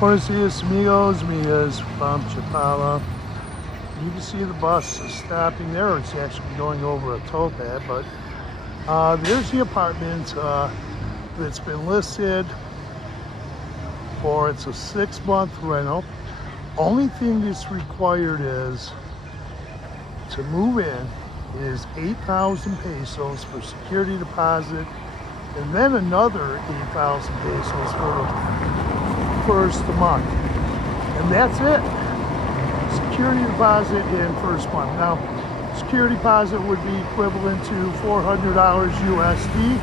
Buenos dias, amigos, amigas from Chapala. You can see the bus is stopping there. It's actually going over a toll pad, but there's the apartment that's been listed for, it's a 6-month rental. Only thing that's required is to move in is 8,000 pesos for security deposit, and then another 8,000 pesos for the first month, and that's it. Security deposit in first month. Now, security deposit would be equivalent to $400 USD,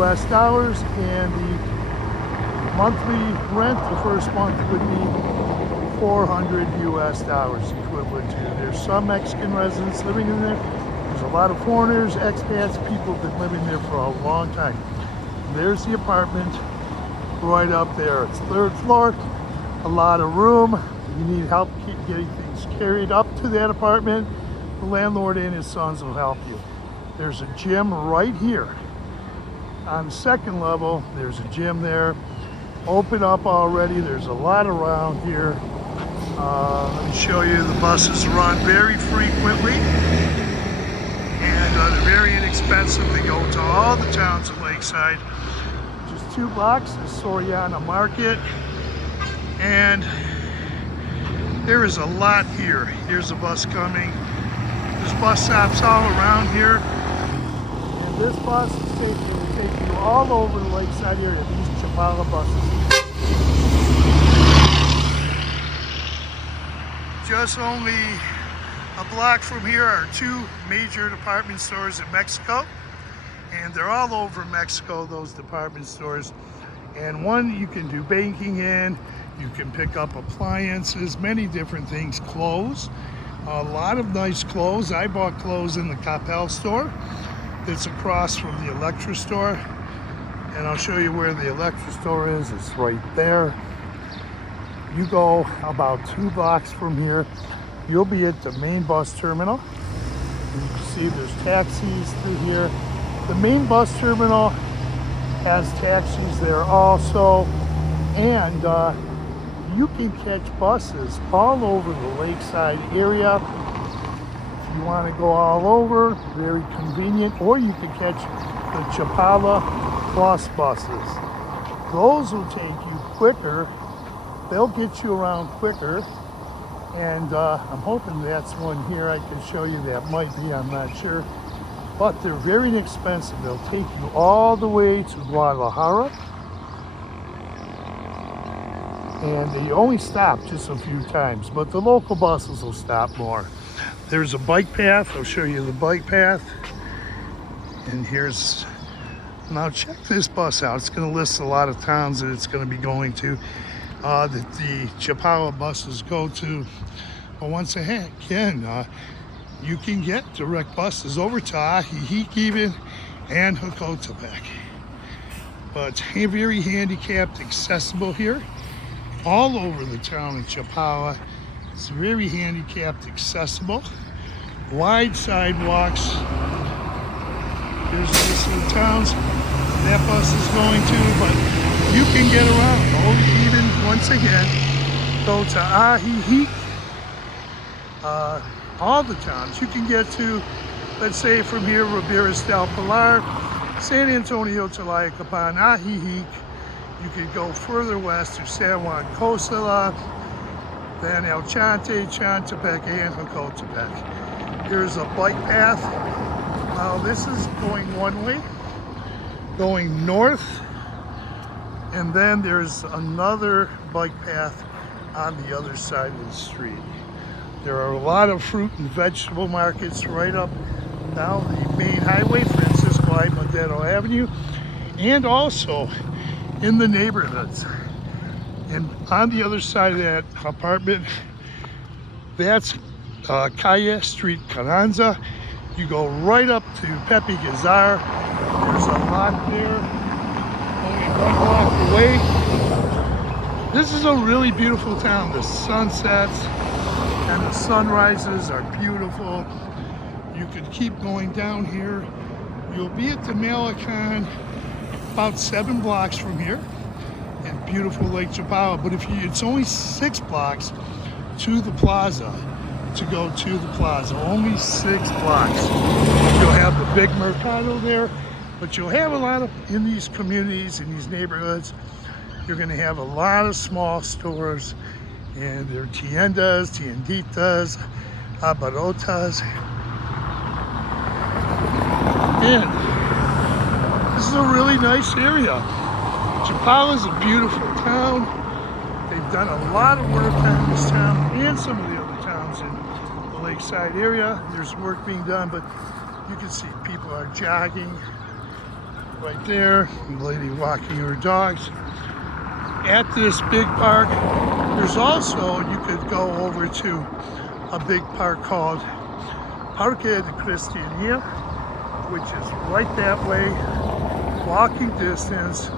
US dollars, and the monthly rent the first month would be 400 US dollars equivalent to. There's some Mexican residents living in there. There's a lot of foreigners, expats, people that have been living there for a long time. There's the apartment right up there. It's 3rd floor, a lot of room. You need help getting things carried up to that apartment, the landlord and his sons will help you. There's a gym right here. On the 2nd level, there's a gym there. Open up already. There's a lot around here. Let me show you. The buses run very frequently, and they're very inexpensive. They go to all the towns of Lakeside. Just 2 blocks is Soriana Market, and there is a lot here. Here's a bus coming. There's bus stops all around here, and this bus is take you all over the Lakeside area. These Chapala buses. Just only a block from here are 2 major department stores in Mexico, and they're all over Mexico, those department stores. And one you can do banking in, you can pick up appliances, many different things, clothes, a lot of nice clothes. I bought clothes in the Capel store that's across from the Electra store, and I'll show you where the Electra store is. It's right there. You go about 2 blocks from here, you'll be at the main bus terminal. You can see there's taxis through here. The main bus terminal has taxis there also, and you can catch buses all over the Lakeside area. If you want to go all over, very convenient, or you can catch the Chapala Plus buses. Those will take you quicker. They'll get you around quicker, and I'm hoping that's one here I can show you. That might be, I'm not sure, but they're very inexpensive. They'll take you all the way to Guadalajara, and they only stop just a few times, but the local buses will stop more. There's a bike path. I'll show you the bike path, and here's, now check this bus out. It's going to list a lot of towns that it's going to be going to, that the Chapala buses go to. But once again, you can get direct buses over to Ajijic even, and Jocotepec. But very handicapped accessible here, all over the town of Chapala. It's very handicapped accessible, wide sidewalks. Here's the list of the towns that bus is going to, but you can get around. Or even, once again, go to Ajijic. All the towns you can get to, let's say from here, Riberas del Pilar, San Antonio, Tlayacapan, Ajijic. You could go further west to San Juan Cosala, then El Chante, Chantepec, and Jocotepec. Here's a bike path. Now this is going one way, going north, and then there's another bike path on the other side of the street. There are a lot of fruit and vegetable markets right up down the main highway, Francisco I. Madero Avenue, and also in the neighborhoods. And on the other side of that apartment, that's Calle Street Carranza. You go right up to Pepe Gazar. There's a lot there, only 1 block away. This is a really beautiful town. The sunsets and the sunrises are beautiful. You could keep going down here. You'll be at the Malecon about 7 blocks from here. And beautiful Lake Chapala. But it's only 6 blocks to the plaza, to go to the plaza. Only 6 blocks. You'll have the big mercado there, but you'll have a lot of, in these communities, in these neighborhoods, you're going to have a lot of small stores, and they're tiendas, tienditas, abarotas. And this is a really nice area. Chapala is a beautiful town. They've done a lot of work on this town and some of the other towns in the lakeside area. There's work being done, but you can see people are jogging right there. A lady walking her dogs. At this big park, there's also, you could go over to a big park called Parque de Cristiania, which is right that way, walking distance.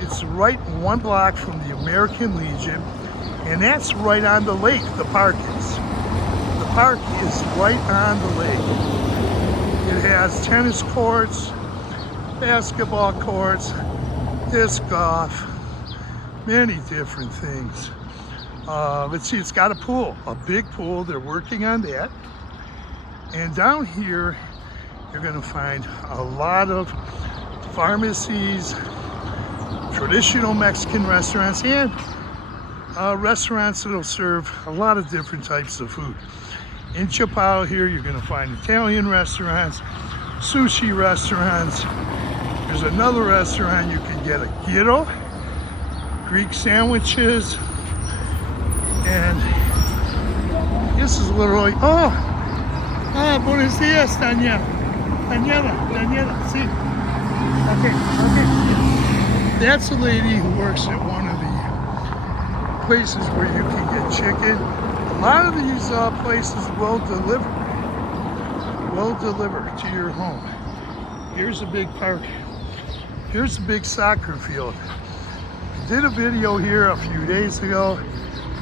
It's right 1 block from the American Legion, and that's right on the lake, the park is. The park is right on the lake. It has tennis courts, basketball courts, disc golf, many different things. Let's see, it's got a pool, a big pool. They're working on that. And down here, you're gonna find a lot of pharmacies, traditional Mexican restaurants, and restaurants that'll serve a lot of different types of food. In Chapala here, you're gonna find Italian restaurants, sushi restaurants. There's another restaurant you can get a gyro, Greek sandwiches, and this is literally, buenos dias, Daniela, see. Okay. That's a lady who works at one of the places where you can get chicken. A lot of these places will deliver to your home. Here's a big park. Here's a big soccer field. I did a video here a few days ago.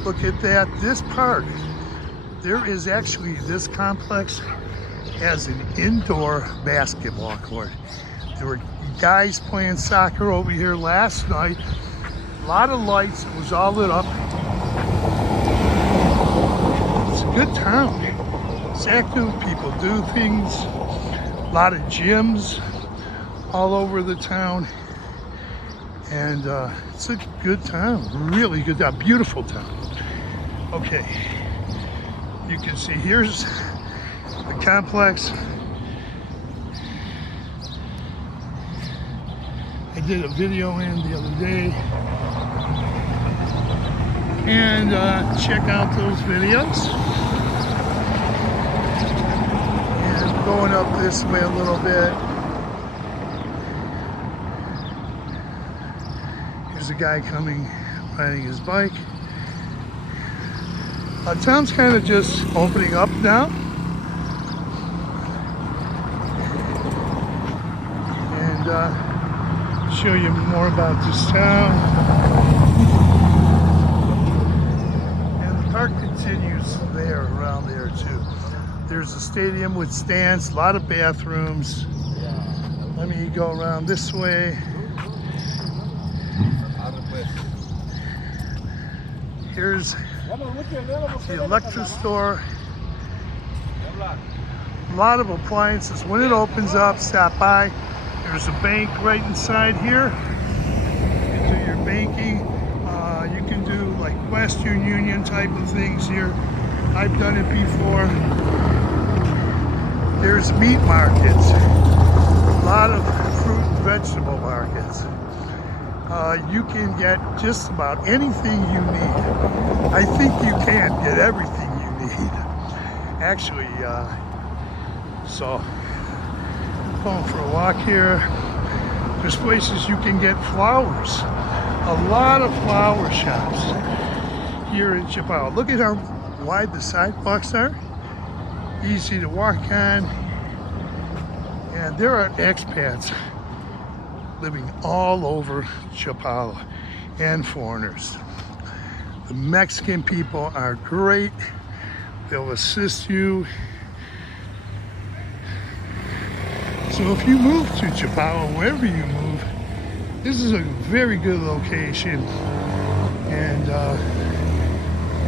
Look at that. This park, there is actually, this complex has an indoor basketball court. There were guys playing soccer over here last night. A lot of lights. It was all lit up. It's a good town. It's active. People do things. A lot of gyms all over the town, and it's a good town, really good town, beautiful town. Okay, you can see here's the complex. I did a video in the other day, and check out those videos. And going up this way a little bit, there's a guy coming, riding his bike. Town's kind of just opening up now. And show you more about this town. And the park continues there, around there too. There's a stadium with stands, a lot of bathrooms. Let me go around this way. Here's the electric store. A lot of appliances. When it opens up, stop by. There's a bank right inside here. You can do your banking. You can do like Western Union type of things here. I've done it before. There's meat markets. A lot of fruit and vegetable markets. You can get just about anything you need. I think you can get everything you need. Actually, so going for a walk here. There's places you can get flowers. A lot of flower shops here in Chapala. Look at how wide the sidewalks are. Easy to walk on. And there are expats living all over Chapala, and foreigners. The Mexican people are great. They'll assist you. So if you move to Chapala, wherever you move, This is a very good location, and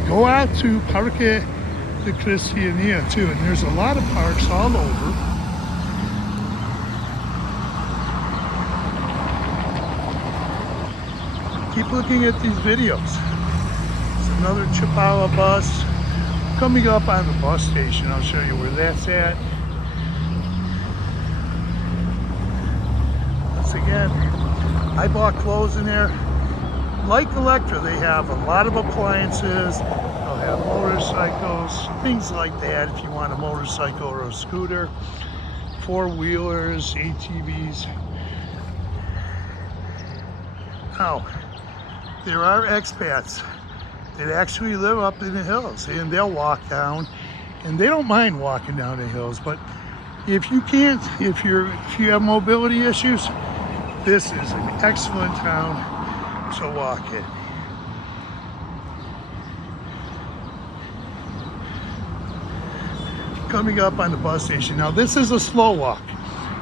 go out to Parque de Cristiania too, and there's a lot of parks all over. Keep looking at these videos. It's another Chapala bus coming up on the bus station. I'll show you where that's at. Once again, I bought clothes in there. Like Electra, they have a lot of appliances. They'll have motorcycles, things like that if you want a motorcycle or a scooter, four-wheelers, ATVs. Now, there are expats that actually live up in the hills, and they'll walk down, and they don't mind walking down the hills. But if you can't, if you have mobility issues, this is an excellent town to walk in. Coming up on the bus station. Now this is a slow walk.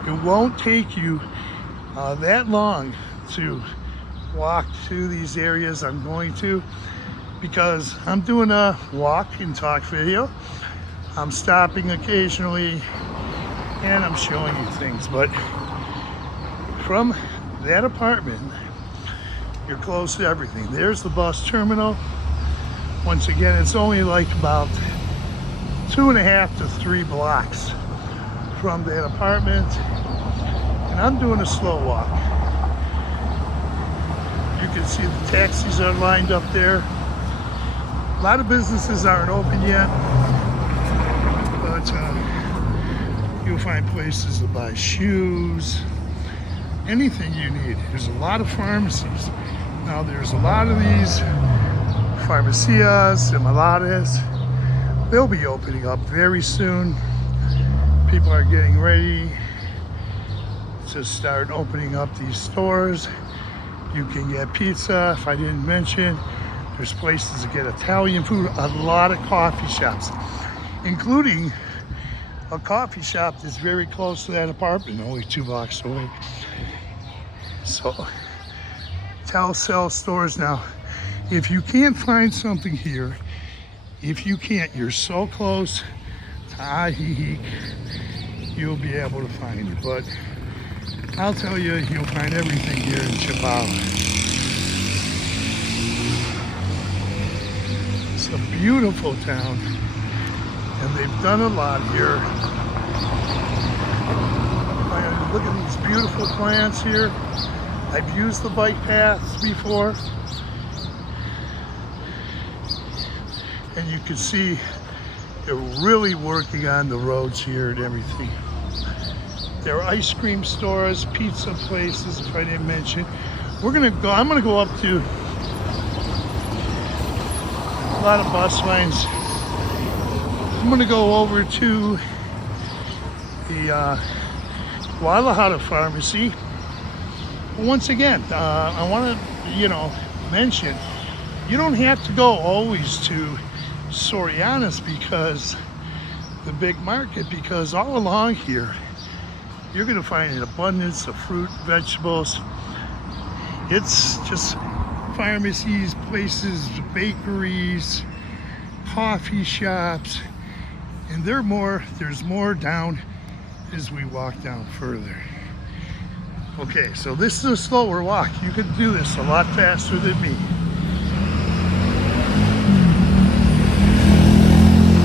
It won't take you that long to walk to these areas I'm going to, because I'm doing a walk and talk video. I'm stopping occasionally and I'm showing you things, but from that apartment, you're close to everything. There's the bus terminal. Once again, it's only like about 2.5 to 3 blocks from that apartment, and I'm doing a slow walk. You can see the taxis are lined up there. A lot of businesses aren't open yet, but you'll find places to buy shoes, anything you need. There's a lot of pharmacies. Now there's a lot of these farmacias and maladas. They'll be opening up very soon. People are getting ready to start opening up these stores. You can get pizza, if I didn't mention. There's places to get Italian food, a lot of coffee shops, including a coffee shop that's very close to that apartment, only 2 blocks away. So, telcel stores. Now, if you can't find something here, if you can't, you're so close to Ajijic, you'll be able to find it. But I'll tell you, you'll find everything here in Chapala. It's a beautiful town, and they've done a lot here. Look at these beautiful plants here. I've used the bike paths before, and you can see they're really working on the roads here and everything. There are ice cream stores, pizza places, if I didn't mention. I'm gonna go up to a lot of bus lines. I'm gonna go over to the Guadalajara Pharmacy. Once again, I want to, mention, you don't have to go always to Soriana's, because the big market, because all along here, you're going to find an abundance of fruit, vegetables. It's just pharmacies, places, bakeries, coffee shops, and there's more down as we walk down further. Okay, so this is a slower walk. You could do this a lot faster than me.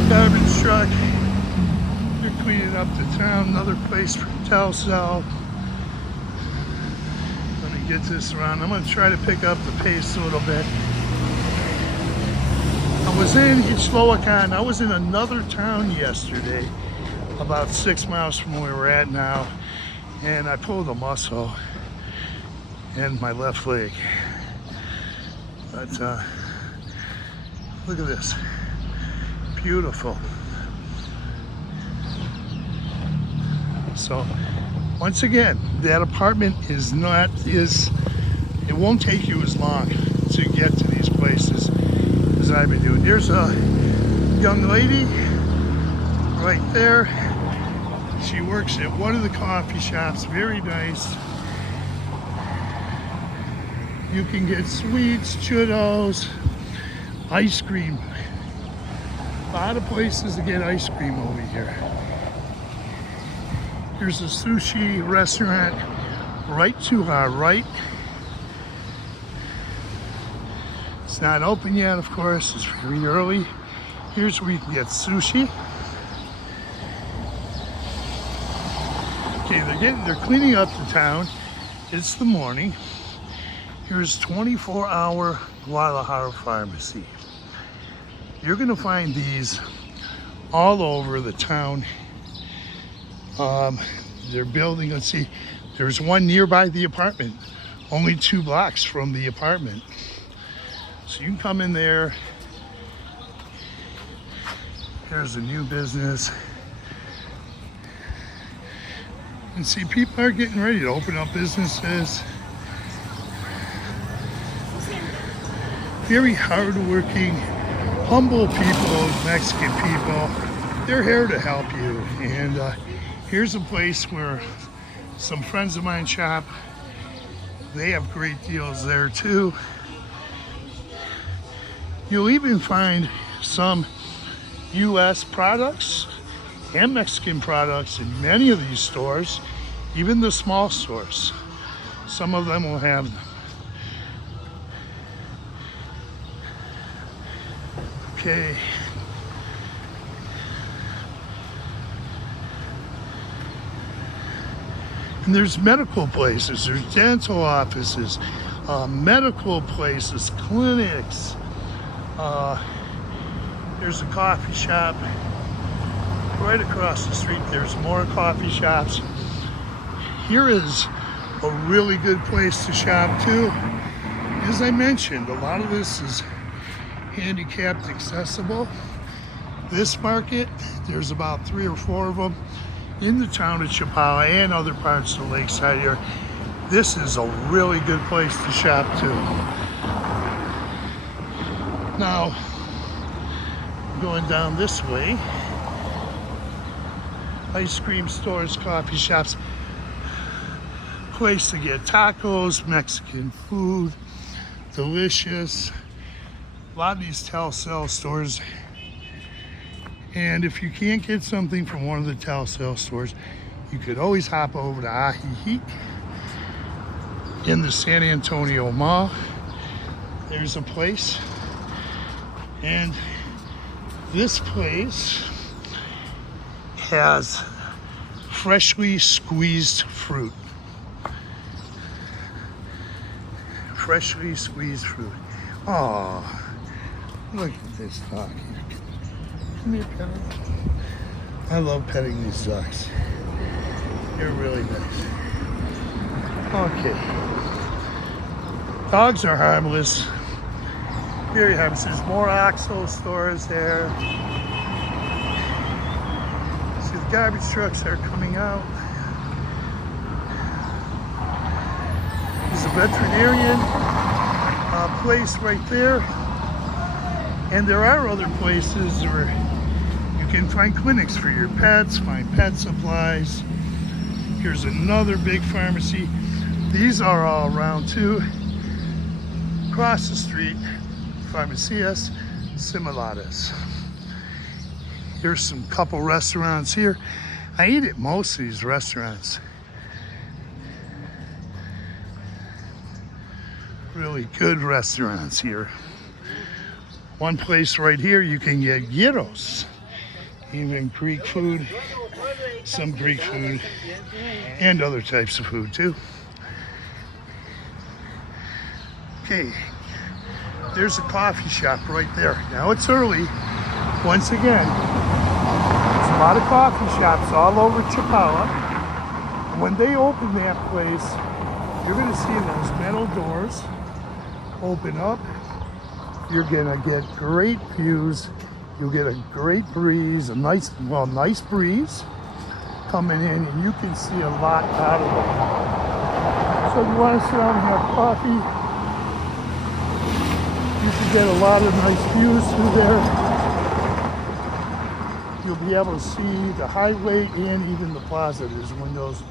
Garbage truck. They're cleaning up the town. Another place for telcel. Let me get this around. I'm going to try to pick up the pace a little bit. I was in Ichloacan. I was in another town yesterday, about 6 miles from where we're at now, and I pulled a muscle in my left leg. But look at this, beautiful. So once again, that apartment it won't take you as long to get to these places as I've been doing. There's a young lady right there. She works at one of the coffee shops, very nice. You can get sweets, churros, ice cream. A lot of places to get ice cream over here. Here's a sushi restaurant right to our right. It's not open yet, of course. It's very early. Here's where you can get sushi. Okay, they're cleaning up the town. It's the morning. Here's 24-hour Guadalajara Pharmacy. You're gonna find these all over the town. They're building, let's see, there's one nearby the apartment, only 2 blocks from the apartment. So you can come in there. Here's a new business. And see, people are getting ready to open up businesses. Very hardworking, humble people, Mexican people. They're here to help you. And here's a place where some friends of mine shop. They have great deals there too. You'll even find some US products and Mexican products in many of these stores, even the small stores. Some of them will have them. Okay. And there's medical places, there's dental offices, medical places, clinics. There's a coffee shop right across the street. There's more coffee shops. Here is a really good place to shop too. As I mentioned, a lot of this is handicapped accessible. This market, there's about 3 or 4 of them in the town of Chapala and other parts of the lakeside here. This is a really good place to shop too. Now, going down this way, ice cream stores, coffee shops, place to get tacos, Mexican food, delicious. A lot of these telcel stores. And if you can't get something from one of the telcel stores, you could always hop over to Ajijic in the San Antonio Mall. There's a place. And this place has freshly squeezed fruit. Freshly squeezed fruit. Oh, look at this dog here. Come here, pet her. I love petting these dogs. They're really nice. Okay. Dogs are harmless. Very harmless. There's more OXXO stores there. See, the garbage trucks are coming out. There's a veterinarian place right there. And there are other places where you can find clinics for your pets, find pet supplies. Here's another big pharmacy. These are all around too. Across the street, Farmacias Similares. Here's some couple restaurants here. I eat at most of these restaurants. Really good restaurants here. One place right here you can get gyros, even Greek food, some Greek food, and other types of food too. Okay, there's a coffee shop right there. Now it's early. Once again, there's a lot of coffee shops all over Chapala. When they open that place, you're gonna see those metal doors open up. You're gonna get great views. You'll get a great breeze, a nice breeze coming in, and you can see a lot out of it. So if you want to sit down and have coffee, you can get a lot of nice views through there. You'll be able to see the highway and even the plaza. There's windows.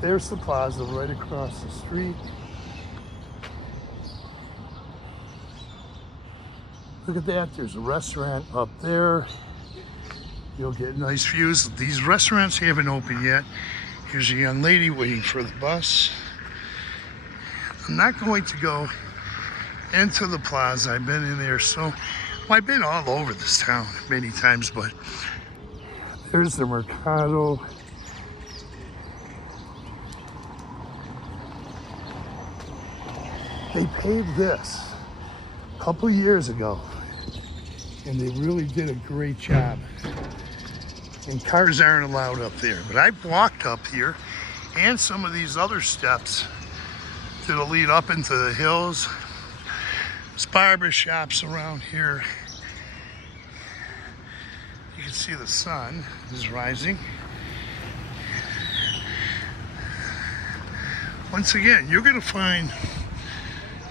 There's the plaza right across the street. Look at that, there's a restaurant up there. You'll get nice views. These restaurants haven't opened yet. Here's a young lady waiting for the bus. I'm not going to go into the plaza. I've been in there, so well, I've been all over this town many times, but there's the Mercado. They paved this a couple years ago, and they really did a great job. And cars aren't allowed up there, but I've walked up here and some of these other steps that'll lead up into the hills. There's barber shops around here. You can see the sun is rising. Once again, you're gonna find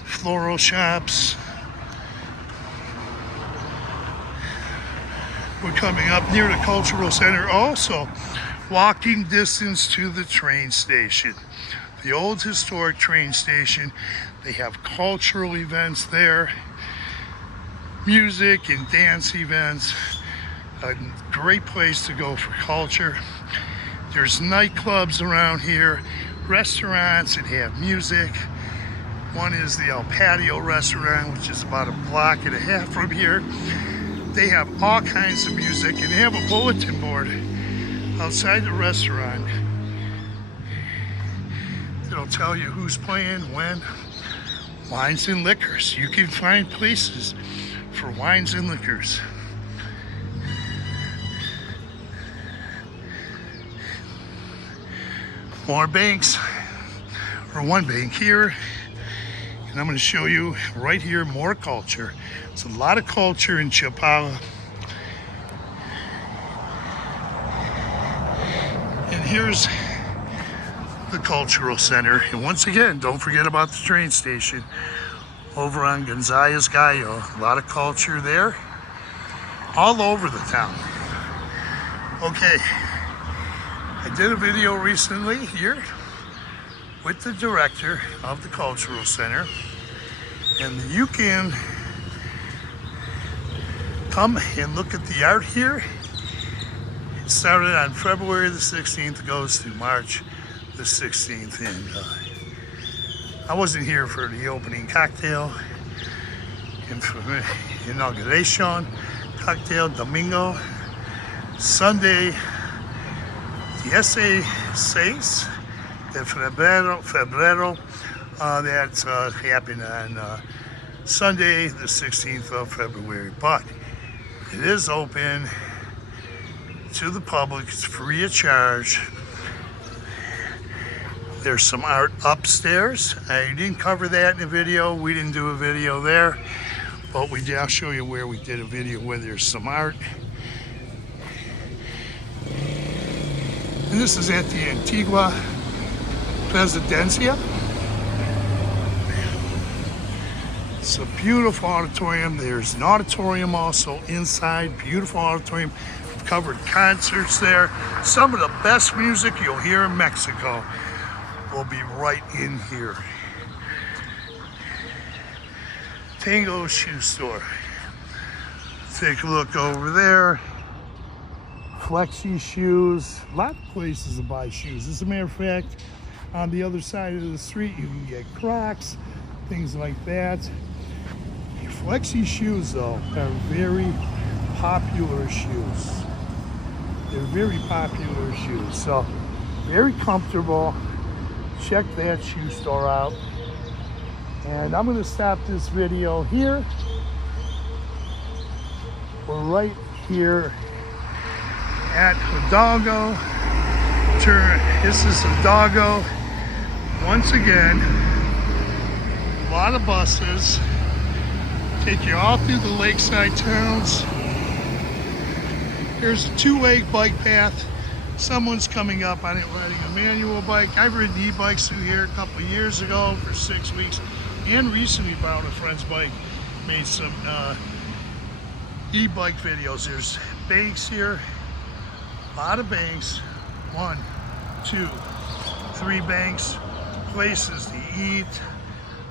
floral shops. We're coming up near the cultural center, also walking distance to the train station, the old historic train station. They have cultural events there, music and dance events, a great place to go for culture. There's nightclubs around here, restaurants that have music. One is the El Patio restaurant, which is about a block and a half from here. They have all kinds of music, and they have a bulletin board outside the restaurant that'll tell you who's playing, when. Wines and liquors. You can find places for wines and liquors. More banks, or one bank here. And I'm going to show you right here more culture. There's a lot of culture in Chapala. And here's the cultural center. And once again, don't forget about the train station over on Gonzales Gallo. A lot of culture there, all over the town. Okay, I did a video recently here with the director of the cultural center, and you can come and look at the art here. It started on February the 16th, goes to March the 16th, and I wasn't here for the opening cocktail, inauguration cocktail, Domingo, Sunday, 16 de febrero, that happened on Sunday, the 16th of February. But it is open to the public. It's free of charge. There's some art upstairs. I didn't cover that in the video. We didn't do a video there, but we did. I'll show you where we did a video where there's some art. And this is at the Antigua Presidencia. It's a beautiful auditorium. There's an auditorium also inside. Beautiful auditorium. We've covered concerts there. Some of the best music you'll hear in Mexico will be right in here. Tango Shoe Store. Take a look over there. Flexi shoes. A lot of places to buy shoes. As a matter of fact, on the other side of the street, you can get Crocs, things like that. Flexi shoes, though, are very popular shoes. They're very popular shoes, so very comfortable. Check that shoe store out. And I'm going to stop this video here. We're right here at Hidalgo. This is Hidalgo. Once again, a lot of buses take you all through the lakeside towns. Here's a two-way bike path. Someone's coming up on it riding a manual bike. I've ridden e-bikes through here a couple of years ago for 6 weeks, and recently borrowed a friend's bike. Made some e-bike videos. There's banks here, a lot of banks. 1, 2, 3 banks, places to eat,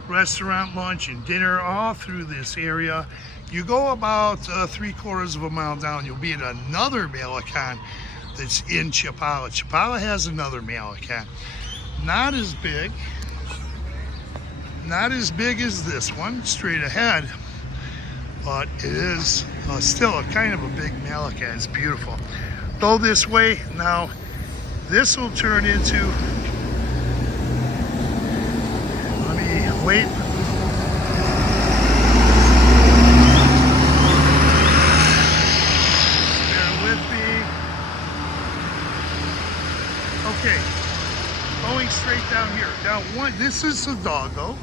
restaurant, lunch, and dinner all through this area. You go about 3/4 of a mile down, you'll be at another Malecon that's in Chapala. Chapala has another Malecon. Not as big as this one, straight ahead, but it is still a kind of a big Malecon. It's beautiful. Go this way. Now, this will turn into, let me wait. Bear with me. Okay, going straight down here. Now, this is the doggo,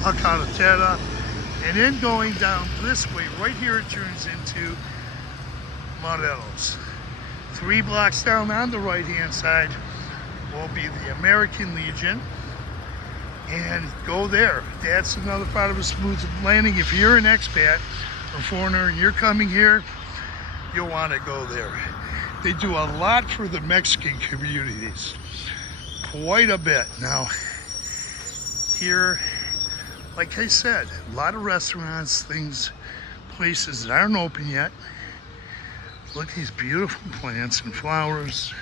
Acanatera, and then going down this way, right here it turns into Morelos. 3 blocks down on the right-hand side will be the American Legion, and go there. That's another part of a smooth landing. If you're an expat or foreigner and you're coming here, you'll want to go there. They do a lot for the Mexican communities, quite a bit. Now, here, like I said, a lot of restaurants, things, places that aren't open yet. Look at these beautiful plants and flowers.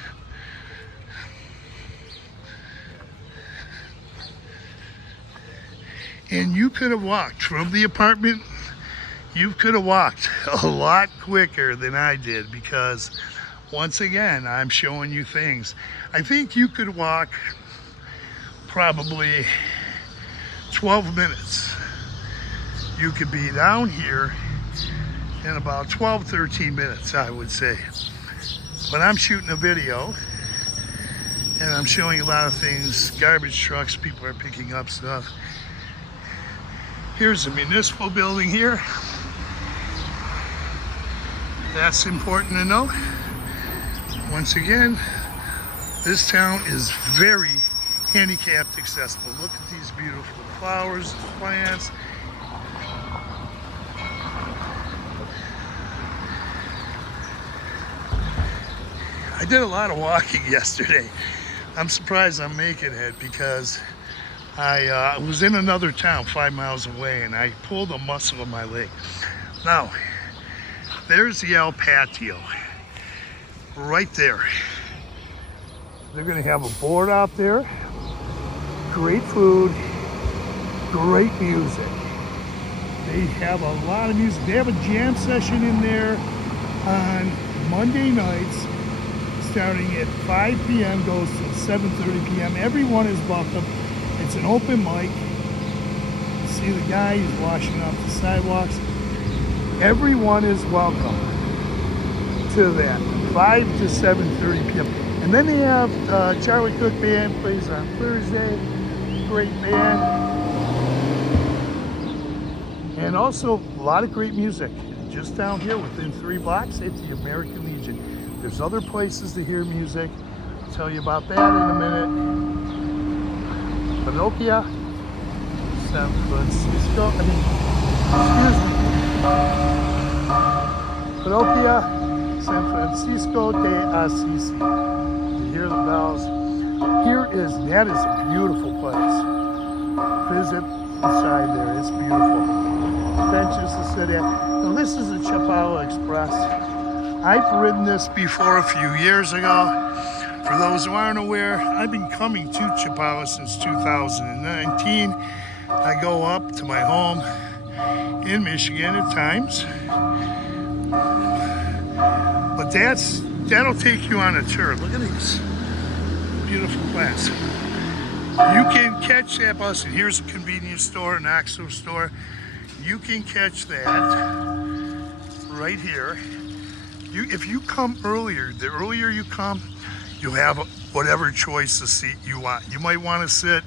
And you could have walked from the apartment, you could have walked a lot quicker than I did, because once again, I'm showing you things. I think you could walk probably 12 minutes. You could be down here in about 12, 13 minutes, I would say. But I'm shooting a video and I'm showing a lot of things. Garbage trucks, people are picking up stuff. Here's a municipal building here. That's important to know. Once again, this town is very handicapped accessible. Look at these beautiful flowers, plants. I did a lot of walking yesterday. I'm surprised I'm making it, because I was in another town 5 miles away and I pulled a muscle in my leg. Now, there's the El Patio, right there. They're gonna have a board out there, great food, great music. They have a lot of music. They have a jam session in there on Monday nights, starting at 5 p.m., goes to 7:30 p.m. Everyone is welcome. It's an open mic. You see the guy, he's washing off the sidewalks. Everyone is welcome to that, 5 to 7:30 p.m. And then they have Charlie Cook Band plays on Thursday, great band. And also a lot of great music. Just down here within 3 blocks at the American Legion. There's other places to hear music. I'll tell you about that in a minute. Pinocchio, San Francisco, Pinocchio, San Francisco de Assisi. You hear the bells. That is a beautiful place. Visit inside there, it's beautiful. Benches to sit at. Now this is the Chapala Express. I've ridden this before a few years ago. For those who aren't aware, I've been coming to Chapala since 2019. I go up to my home in Michigan at times. But that'll take you on a tour. Look at these beautiful plants. You can catch that bus, and here's a convenience store, an OXXO store. You can catch that right here. If you come earlier, the earlier you come, you have whatever choice of seat you want. You might want to sit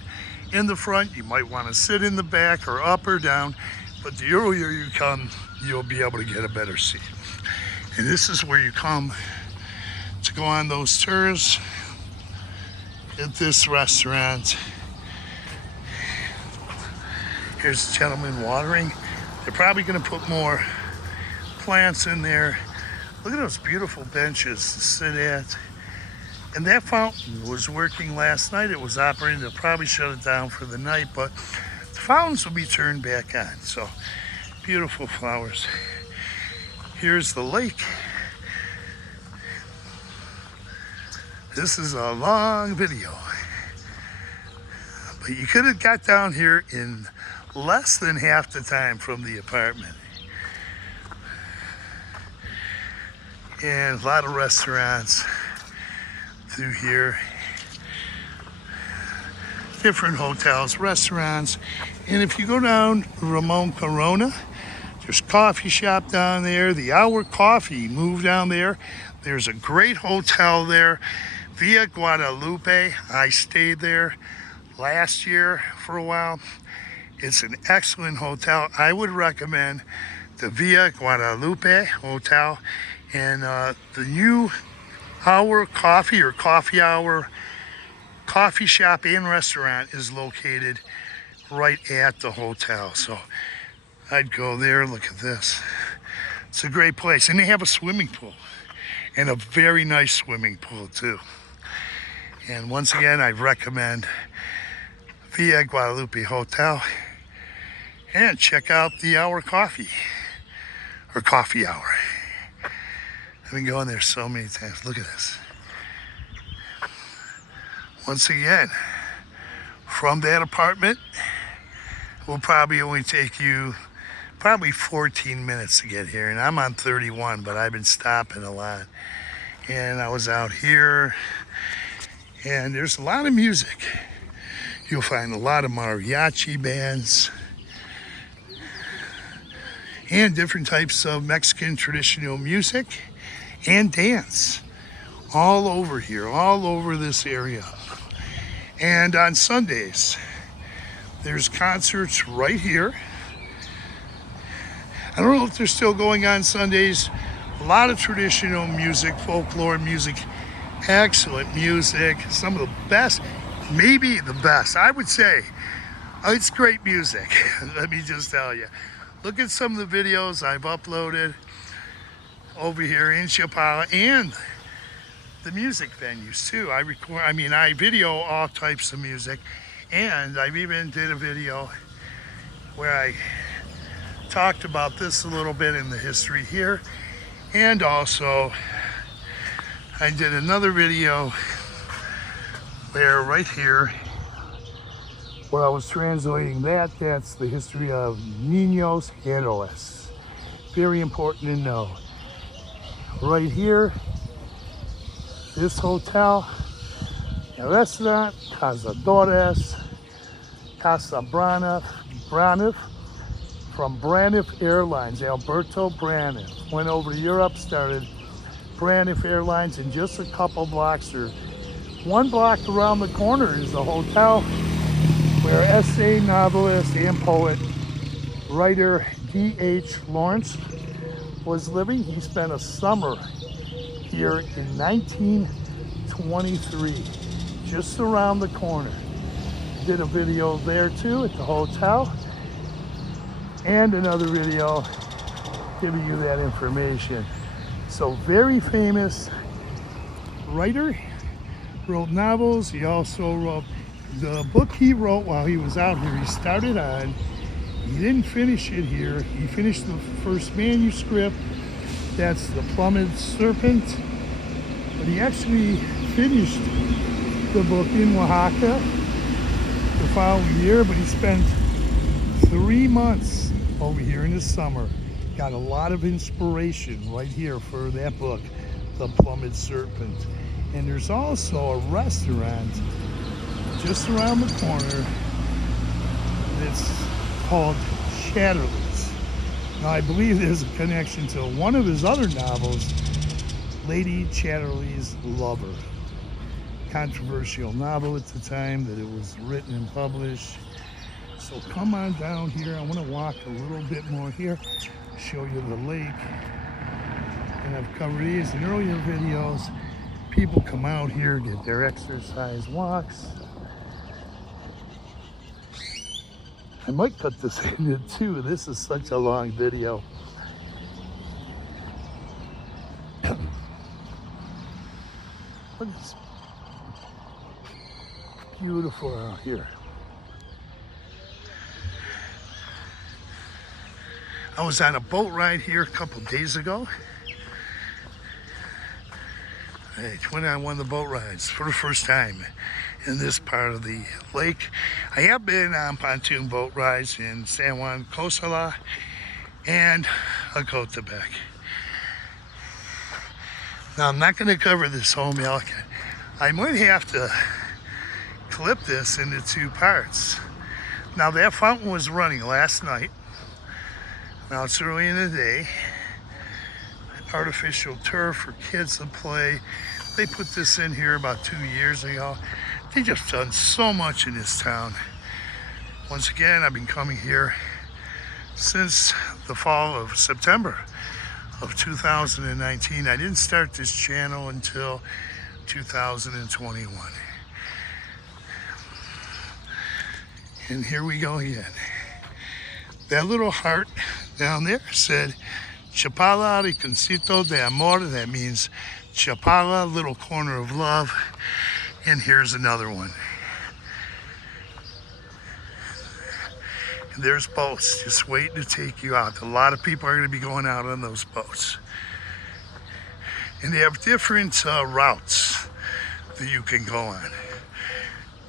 in the front, you might want to sit in the back, or up or down, but the earlier you come, you'll be able to get a better seat. And this is where you come to go on those tours at this restaurant. Here's a gentleman watering. They're probably going to put more plants in there. Look at those beautiful benches to sit at. And that fountain was working last night. It was operating. They'll probably shut it down for the night, but the fountains will be turned back on. So Beautiful flowers. Here's the lake. This is a long video, but you could have got down here in less than half the time from the apartment. And a lot of restaurants through here. Different hotels, restaurants. And if you go down Ramon Corona, there's a coffee shop down there. The Hour Coffee moved down there. There's a great hotel there, Villa Guadalupe. I stayed there last year for a while. It's an excellent hotel. I would recommend the Villa Guadalupe Hotel. And the new Hour Coffee or Coffee Hour coffee shop and restaurant is located right at the hotel. So I'd go there. Look at this. It's a great place. And they have a swimming pool, and a very nice swimming pool too. And once again, I recommend Villa Guadalupe Hotel. And check out the Hour Coffee or Coffee Hour. I've been going there so many times. Look at this. Once again, from that apartment, will probably only take you probably 14 minutes to get here. And I'm on 31, but I've been stopping a lot. And I was out here, and there's a lot of music. You'll find a lot of mariachi bands and different types of Mexican traditional music and dance all over here, all over this area. And on Sundays, there's concerts right here. I don't know if they're still going on Sundays. A lot of traditional music, folklore music, excellent music. Some of the best, maybe the best, I would say. It's great music, let me just tell you. Look at some of the videos I've uploaded over here in Chapala and the music venues too. I video all types of music, and I've even did a video where I talked about this a little bit in the history here, and also I did another video where right here where I was translating that's the history of Niños Héroes. Very important to know. Right here, this hotel, a restaurant, Cazadores, Casa Braniff, from Braniff Airlines. Alberto Braniff went over to Europe, started Braniff Airlines, and just a couple blocks, or one block around the corner, is the hotel where essay novelist and poet, writer D.H. Lawrence was living. He spent a summer here in 1923, just around the corner. Did a video there too at the hotel, and another video giving you that information. So very famous writer, wrote novels. He also wrote the book he wrote while he was out here. He started on, he didn't finish it here. He finished the first manuscript. That's The Plummeted Serpent. But he actually finished the book in Oaxaca the following year, but he spent 3 months over here in the summer. Got a lot of inspiration right here for that book, The Plummeted Serpent. And there's also a restaurant just around the corner that's called Chatterley's. Now I believe there's a connection to one of his other novels, Lady Chatterley's Lover. Controversial novel at the time that it was written and published. So come on down here. I want to walk a little bit more here, show you the lake. And I've covered these in earlier videos. People come out here, get their exercise walks. I might cut this into two. This is such a long video. Look, it's beautiful out here. I was on a boat ride here a couple days ago. I went on one of the boat rides for the first time in this part of the lake. I have been on pontoon boat rides in San Juan Cosala and Acotepec. Now I'm not going to cover this whole Melican. I might have to clip this into two parts. Now that fountain was running last night. Now it's early in the day. Artificial turf for kids to play. They put this in here about 2 years ago. They just done so much in this town. Once again, I've been coming here since the fall of September of 2019. I didn't start this channel until 2021. And here we go again. That little heart down there said, Chapala Rinconcito de Amor. That means Chapala, little corner of love. And here's another one. And there's boats just waiting to take you out. A lot of people are going to be going out on those boats. And they have different routes that you can go on.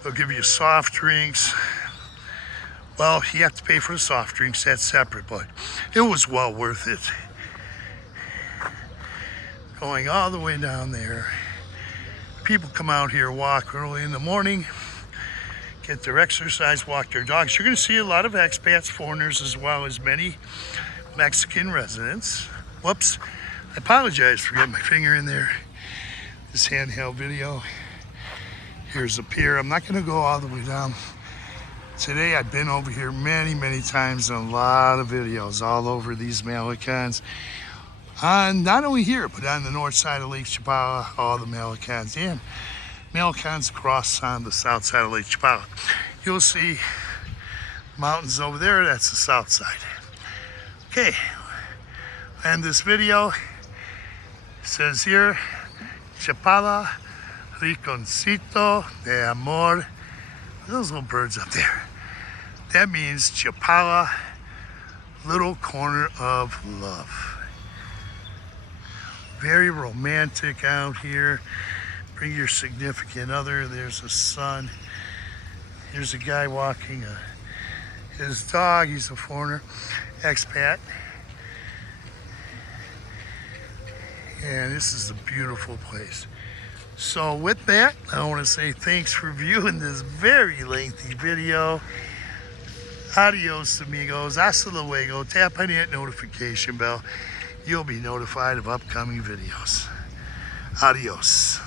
They'll give you soft drinks. Well, you have to pay for the soft drinks, that's separate, but it was well worth it. Going all the way down there. People come out here, walk early in the morning, get their exercise, walk their dogs. You're going to see a lot of expats, foreigners, as well as many Mexican residents. Whoops, I apologize for getting my finger in there. This handheld video. Here's a pier. I'm not going to go all the way down. Today I've been over here many times on a lot of videos all over these Melicans. Not only here, but on the north side of Lake Chapala, all the Melicans and Melicans cross on the south side of Lake Chapala. You'll see mountains over there, that's the south side. Okay, and this video says here, Chapala Rinconcito de Amor. Those little birds up there. That means Chapala, little corner of love. Very romantic out here. Bring your significant other. There's the sun. Here's a guy walking his dog. He's a foreigner, expat. And this is a beautiful place. So with that, I want to say thanks for viewing this very lengthy video. Adios, amigos. Hasta luego. Tap on that notification bell. You'll be notified of upcoming videos. Adios.